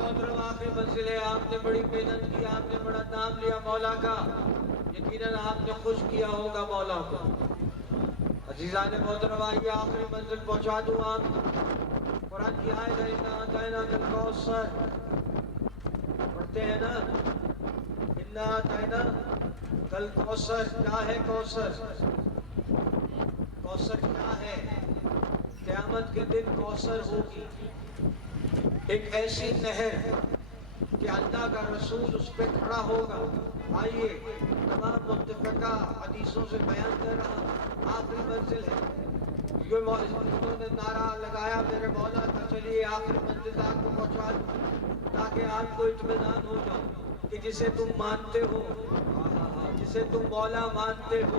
محترم آخری منزل ہے. آپ نے بڑی محنت کی, آپ نے بڑا نام لیا مولا کا. یقیناً آپ نے خوش کیا ہوگا مولا کو. عزیزان محترم آئیے آخری منزل پہنچا دوں آپ. قرآن کی آیت ہے اِنَّا أَعْطَيْنَاكَ الْكَوْثَرَ پڑھتے ہیں نا. اِنَّا أَعْطَيْنَاكَ الْكَوْثَرَ. کیا ہے کوثر؟ کوثر کیا ہے؟ قیامت کے دن کوثر ہوگی, ایک ایسی نہر کہ اللہ کا رسول اس پہ کھڑا ہوگا. آئیے تمام متفقہ حدیثوں سے بیان کر رہا. آخری منزل ہے. انہوں نے نعرہ لگایا میرے مولا کا, چلیے آخری منزل آپ کو پہنچا دوں تاکہ آپ کو اطمینان ہو جاؤ کہ جسے تم مانتے ہو, جسے تم مولا مانتے ہو,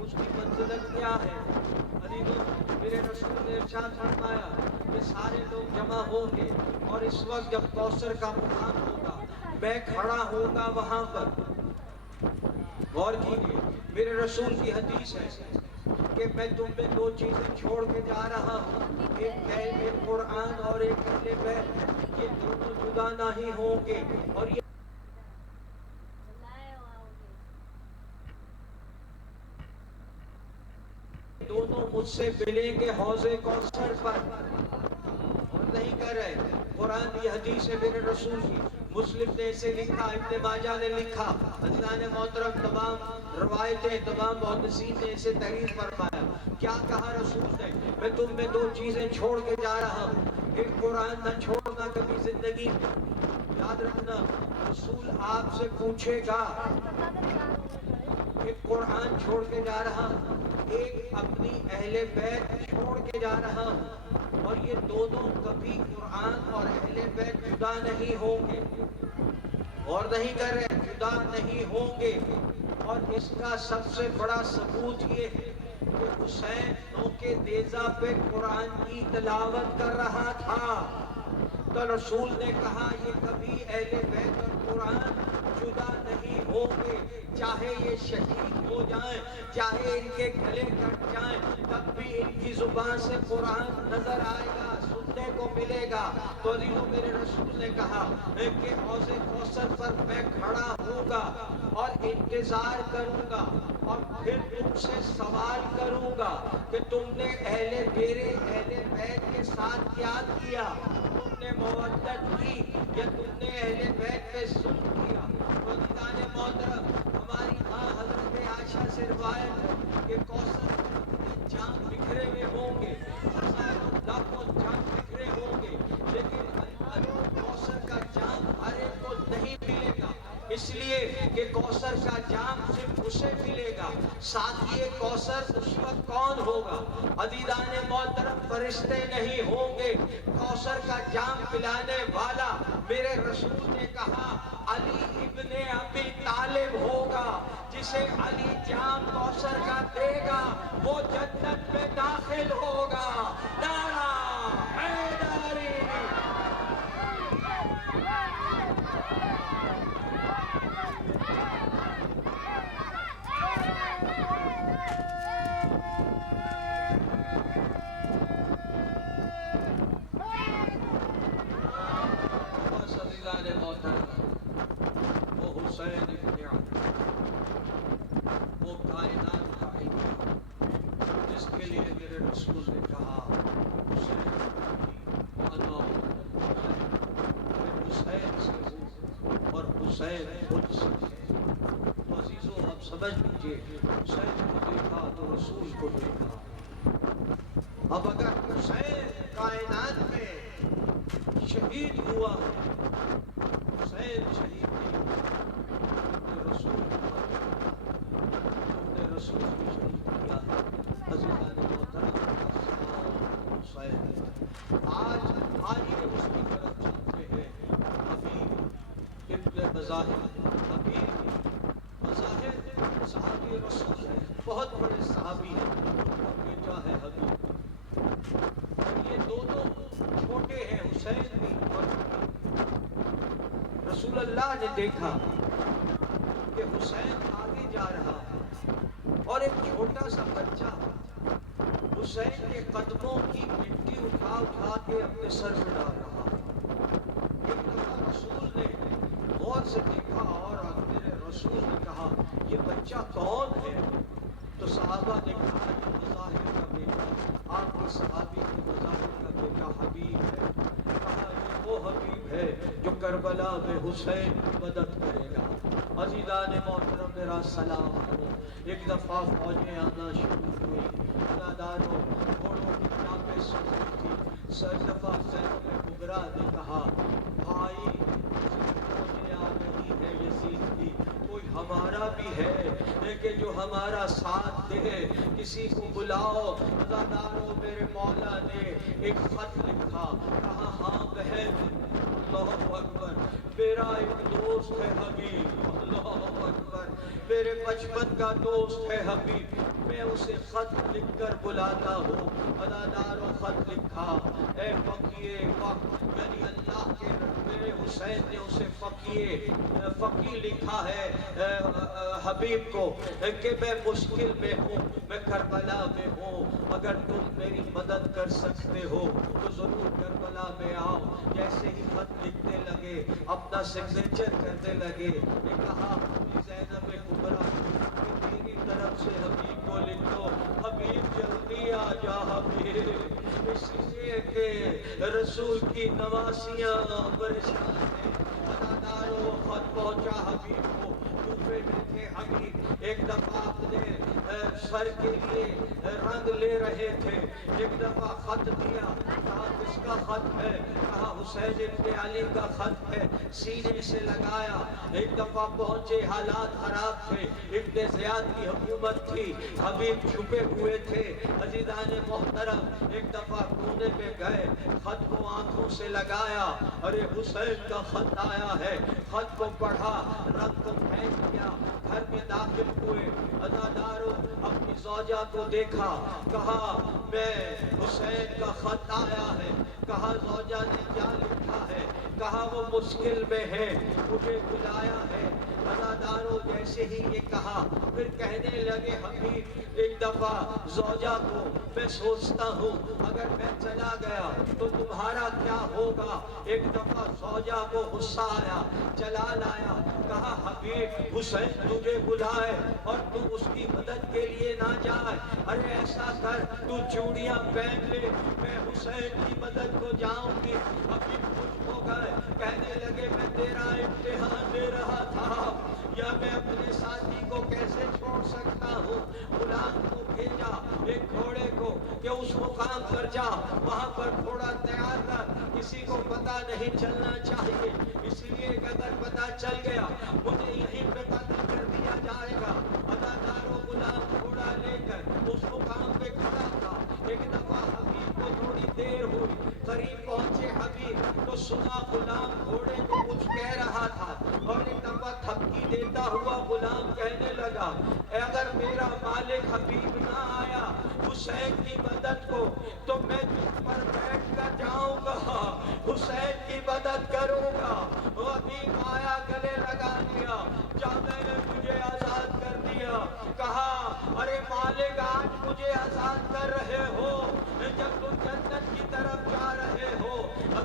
اس کی منزلت کیا ہے. میرے رسول نے ارشاد فرمایا کہ سارے لوگ جمع ہوں گے اور اس وقت جب کوثر کا مقام ہوگا میں کھڑا ہوگا وہاں پر. غور کیجیے میرے رسول کی حدیث ہے کہ میں تم پہ دو چیزیں چھوڑ کے جا رہا ہوں, ایک قرآن اور ایک اہل بیت. یہ دونوں جدا نہیں ہوں گے اور یہ دونوں مجھ سے ملیں گے حوض کوثر پر. اور نہیں کر رہے. قرآن کی حدیث ہے میرے رسول کی. مسلم نے اسے لکھا, ابن ماجہ نے لکھا. عزیزان محترم تمام روایتیں تمام محدثین نے اسے تحریر فرمایا. کیا کہا رسول نے؟ میں تم میں دو چیزیں چھوڑ کے جا رہا ہوں, ایک قرآن نہ چھوڑنا کبھی زندگی میں. یاد رکھنا رسول آپ سے پوچھے گا ایک قرآن چھوڑ کے جا رہا ہوں, ایک اپنی اہل بیت چھوڑ کے جا رہا ہوں, اور یہ دونوں کبھی قرآن اور اہل بیت جدا نہیں ہوں گے. اور نہیں کر رہے, جدا نہیں ہوں گے. اور اس کا سب سے بڑا ثبوت یہ ہے کہ حسین نوکے نیزہ پہ قرآن کی تلاوت کر رہا تھا. تو رسول نے کہا یہ کبھی اہل بیت اور قرآن جدا نہیں ہوں گے. چاہے یہ شہید ہو جائیں, چاہے ان کے گلے کٹ جائیں, تب بھی ان کی زبان سے قرآن نظر آئے گا, سننے کو ملے گا. تو عزیزو میرے رسول نے کہا کہ حوض کوثر پر میں کھڑا ہوں گا اور انتظار کروں گا اور پھر تم سے سوال کروں گا کہ تم نے میرے اہل بیت کے ساتھ کیا کیا. تم نے مودت کی یا تم نے اہل بیت پہ ظلم کیا. عزیزان محترم ہماری ماں حضرت عائشہ سے روایت ہے کہ کوثر پر جام بکھرے ہوئے ہوں گے, ہزاروں لاکھوں جام بکھرے ہوں گے, لیکن کوثر کا جام ہر ایک کو نہیں ملے گا, اس لیے کہ کوثر کا جام صرف اسے ملے گا. ساتھی کوثر اس وقت کون ہوگا؟ عزیزان محترم فرشتے نہیں ہوں گے. کوثر کا جام پلانے والا میرے رسول نے کہا علی ابن ابی طالب ہوگا. جسے علی جام کوثر کا دے گا وہ جنت میں داخل ہوگا. نعرہ حیدری. حسین خود سے ہے۔ تو عزیزوں آپ سمجھ لیجیے، حسین کو دیکھا تو رسول کو دیکھا۔ اب اگر حسین کائنات میں شہید ہوا ہے، حسین شہید نہیں ہوا، رسول نے رسول کو شہید کیا ہے۔ عزیزان محترم، حسین آج آئیے اس کی طرف چلتے ہیں۔ حبیب ابن مظاہر، حبیب مظاہر صحابی رسول ہے، بہت بڑے صحابی ہیں، ان کا بیٹا ہے حبیب۔ یہ دونوں چھوٹے ہیں، حسین بھی اور رسول اللہ نے دیکھا کہ حسین آگے جا رہا ہے اور ایک چھوٹا سا بچہ حسین کے قدموں کی مٹی اٹھا اٹھا کے اپنے سر پہ ڈال رہا ہے۔ ایک دفعہ رسول نے غور سے دیکھا اور میرے رسول نے کہا یہ بچہ کون ہے؟ تو صحابہ نے کہا یہ مظاہر کا بیٹا، آپ کے صحابی کے مظاہر کا بیٹا حبیب ہے۔ کہا یہ وہ حبیب ہے جو کربلا میں حسین کی مدد کرے گا۔ عزیزان محترم میرا سلام ہو۔ ایک دفعہ فوجیں آنا شروع ہوئی، اداداروں گھوڑوں کی ٹانپیں سنی تھی۔ ایک دفعہ زینب کبریٰ نے کہا بھائی فوجیں آ رہی ہے یزید کی، کوئی ہمارا بھی ہے لیکن جو ہمارا ساتھ دے، کسی کو بلاؤ۔ اداداروں میرے مولا نے ایک خط لکھا، کہا ہاں بہن، اللہ اکبر، میرا ایک دوست ہے حبیب، اللہ اکبر، میرے بچپن کا دوست ہے حبیب، میں اسے خط لکھ کر بلاتا ہوں۔ اداداروں خط لکھا، اے فقیہ وقت، یعنی اللہ کے میرے حسین نے اسے فقی لکھا ہے حبیب کو کہ میں مشکل میں ہوں، میں کربلا میں ہوں، اگر تم میری مدد کر سکتے ہو تو ضرور کربلا میں آؤ۔ جیسے ہی خط لکھنے لگے، اپنا سگنیچر کرنے لگے، نے کہا زینب کبریٰ میری طرف سے حبیب کو لکھ دو، حبیب جلدی آ جا حبیب، اس لیے کہ رسول کی نواسیاں پریشان ہیں۔ اداداروں خط پہنچا حبیب کو، کوفے میں تھے حبیب، ایک دفعہ اپنے سر کے لیے رنگ لے رہے تھے، ایک دفعہ خط دیا، کہا کس کا خط ہے؟ کہا حسین ابن علی کا خط ہے، سینے سے لگایا۔ ایک دفعہ پہنچے، حالات خراب تھے، ابن زیاد کی حکومت تھی، حبیب چھپے ہوئے تھے۔ عزیزان محترم ایک دفعہ کونے میں گئے، خط کو آنکھوں سے لگایا، ارے حسین کا خط آیا ہے، خط کو پڑھا، رنگ کو پھینک دیا، گھر میں داخل ہوئے۔ اداداروں اپنی زوجہ کو دیکھا، کہا میں حسین کا خط آیا ہے۔ کہا زوجہ نے کیا لکھا ہے؟ کہا وہ مشکل میں ہے، مجھے بلایا ہے۔ اداداروں جیسے ہی یہ کہا، پھر کہنے لگے حبیب ایک دفعہ زوجہ کو، میں سوچتا ہوں اگر میں چلا گیا تو تمہارا کیا ہوگا۔ ایک دفعہ زوجہ کو غصہ آیا، چلا لایا، کہا حبیب حسین تجھے بلائے اور تم اس کی مدد کے لیے نہ جائے، ارے ایسا کر تو چوڑیاں پہن لے، میں حسین کی مدد کو جاؤں گی۔ حبیب خوش ہو گئے، کہنے لگے میں تیرا امتحان دے رہا تھا، یا میں اپنے ساتھی کو کیسے چھوڑ سکتا ہوں۔ غلام کو بھیجا ایک گھوڑے کو کہ اس مقام پر جا، وہاں پر گھوڑا تیار کر، کسی کو پتہ نہیں چلنا چاہیے، اس لیے کہ اگر پتہ چل گیا مجھے یہیں پہ قتل کر دیا جائے گا۔ اداداروں غلام گھوڑا لے کر اس مقام پہ کھڑا تھا۔ ایک دفعہ حبیب کو تھوڑی دیر ہوئی، قریب پہنچے حبیب تو سنا غلام گھوڑے کو کچھ کہہ رہا تھا، اور ایک دفعہ تھپکی دیتا ہوا غلام کہنے لگا اگر میرا مالک حبیب نہ آیا حسین کی مدد کو تو میں تجھ پر بیٹھ کر جاؤں گا، حسین کی مدد کروں گا۔ حبیب آیا، گلے لگا لیا، جا میں نے تجھے آزاد کر دیا۔ کہا ارے مالک آج مجھے آزاد کر رہے ہو جب تم جنت کی طرف جا رہے ہو،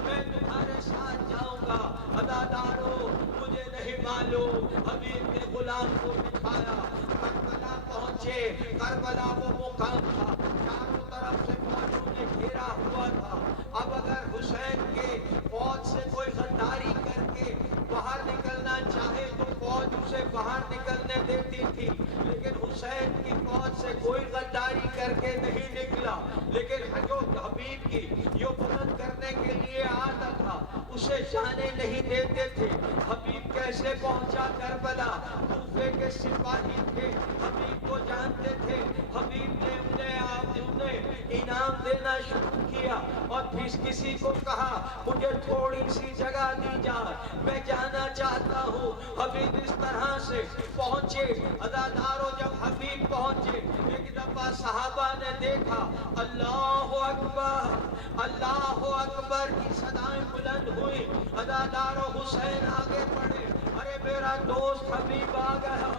میں تمہارے ساتھ جاؤں گا۔ اداداروں مجھے نہیں معلوم، حبیب نے غلام کو بٹھایا، کربلا پہنچے۔ کربلا وہ مقام تھا چاروں طرف سے فوجوں نے گھیرا ہوا تھا، اب اگر حسین کے فوج سے کوئی غداری کر کے باہر نکلنا چاہے جانے نہیں دیتے تھے۔ حبیب کیسے پہنچا کربلا؟ کوفے کے سپاہی تھے، حبیب کو جانتے تھے۔ حبیب نے انہیں انعام دینا شروع کیا اور پھر کسی کو کہا مجھے تھوڑی سی جگہ دی جائے، میں جانا چاہتا ہوں۔ حبیب اس طرح سے پہنچے۔ عزادارو جب حبیب پہنچے، ایک دفعہ صحابہ نے دیکھا، اللہ اکبر اللہ اکبر کی صدائیں بلند ہوئی۔ عزادارو حسین آگے بڑھے، ارے میرا دوست حبیب آ گیا۔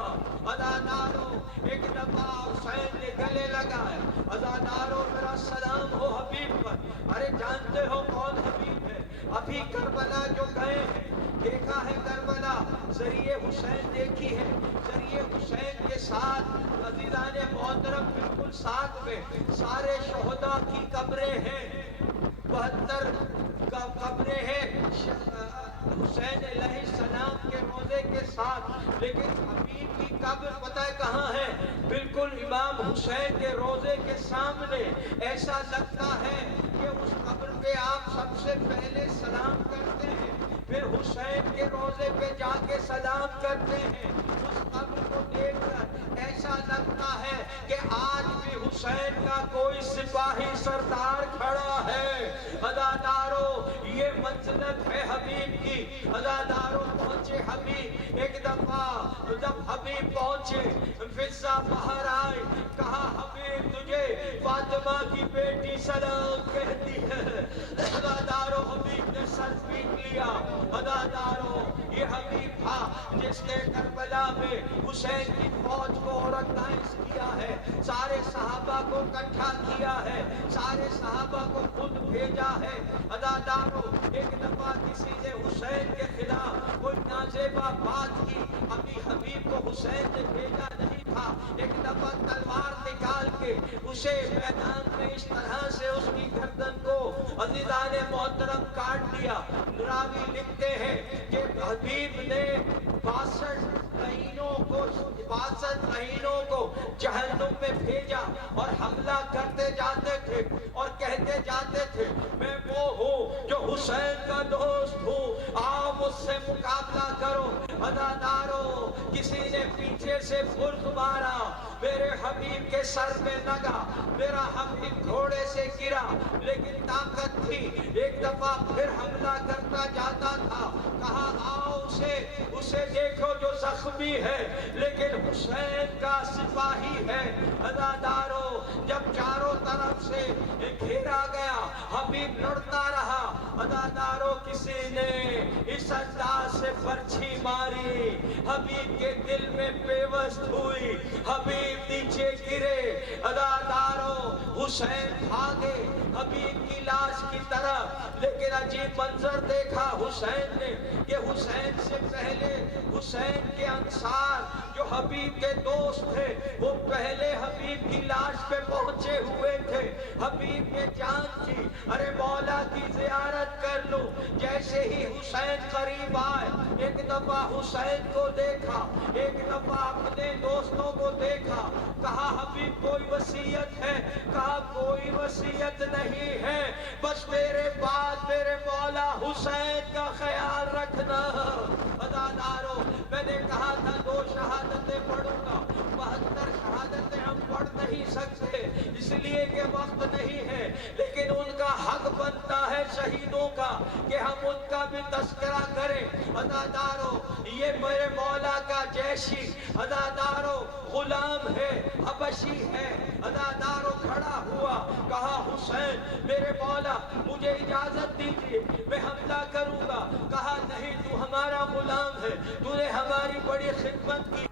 عزادارو ایک دفعہ حسین نے گلے لگایا، عزادارو میرا سلام ہو حبیب پر۔ ارے جانتے ہو کون حبیب ہے؟ ابھی کربلا جو گئے ہیں، دیکھا ہے کربلا، ذریعہ حسین دیکھی ہے، ذریعہ حسین کے ساتھ عزیزان محترم بالکل ساتھ میں سارے شہداء کی قبریں ہیں، 72 قبریں ہیں حسین علیہ السلام کے روضے کے ساتھ، لیکن حبیب کی قبر پتہ ہے کہاں ہے؟ بالکل امام حسین کے روضے کے سامنے۔ ایسا لگتا ہے کہ اس قبر پہ آپ سب سے پہلے سلام کرتے ہیں، پھر حسین کے روضے پہ جا کے سلام کرتے ہیں۔ اس قبر کو دیکھ کر ایسا لگتا ہے کہ آج بھی حسین کا کوئی سپاہی سردار کھڑا ہے۔ عزادارو یہ منزلت ہے حبیب کی۔ عزادارو پہنچے حبیب، ایک دفعہ جب حبیب پہنچے فضہ باہر آئے، کہا حبیب تجھے فاطمہ کی بیٹی سلام کہتی ہے۔ عزادارو حبیب نے سر پیٹ لیا۔ عزادارو یہ حبیب تھا جس نے کربلا میں حسین کی فوج کو آرگنائز کیا ہے، سارے صحابہ کو اکٹھا کیا ہے، سارے صحابہ کو خود بھیجا ہے۔ عزادارو ایک دفعہ کسی نے حسین کے خلاف کوئی نازیبا بات کی، ابھی حبیب کو حسین نے بھیجا نہیں تھا، ایک دفعہ تلوار نکال کے اسے میدان میں اس طرح سے اس کی گردن کو عزیزان محترم کاٹ دیا۔ راوی لکھتے ہیں کہ حبیب نے 62 مہینوں کو جہنم میں بھیجا اور حملہ کرتے جاتے تھے اور کہتے جاتے تھے میں وہ ہوں جو حسین کا دوست ہوں، آؤ مجھ سے مقابلہ کرو۔ عزادارو کسی نے پیچھے سے فرق مارا، میرے حبیب کے سر میں لگا، میرا حبیب گھوڑے سے گرا، لیکن طاقت تھی، ایک دفعہ پھر حملہ کرتا جاتا تھا، کہا آؤ اسے دیکھو جو زخمی ہے لیکن حسین کا سپاہی ہے۔ عزادارو جب چاروں طرف سے گھیرا گیا، حبیب لڑتا رہا، عزادارو کسی نے اس انداز سے برچھی ماری، حبیب کے دل میں پیوست ہوئی، حبیب نیچے گرے۔ عزادارو حسین بھاگے حبیب کی لاش کی طرف، لیکن عجیب منظر دیکھا حسین نے کہ حسین سے پہلے حسین کے انصار جو حبیب کے دوست تھے وہ پہلے حبیب کی لاش پہ پہنچے ہوئے تھے۔ حبیب نے جان کی ارے مولا کی زیارت کر لوں، جیسے ہی حسین قریب آئے ایک دفعہ حسین کو دیکھا، ایک دفعہ اپنے دوستوں کو دیکھا، کہا حبیب کوئی وصیت ہے؟ کہا کوئی وصیت نہیں ہے، بس میرے بعد میرے مولا حسین کا خیال رکھنا۔ عزادارو میں نے کہا تھا 2 شہادتیں پڑھوں گا، 72 شہادتیں ہم پڑھ نہیں سکتے اس لیے کہ وقت نہیں ہے، لیکن ان کا حق بنتا ہے شہیدوں کا کہ ہم ان کا بھی تذکرہ کریں۔ عزادارو یہ میرے مولا کا جیشی، عزادارو غلام ہے، حبشی ہے۔ عزادارو کھڑا ہوا، کہا حسین میرے مولا مجھے اجازت دیجیے میں حملہ کروں گا۔ کہا نہیں تو ہمارا غلام ہے، تو نے ہماری بڑی خدمت کی،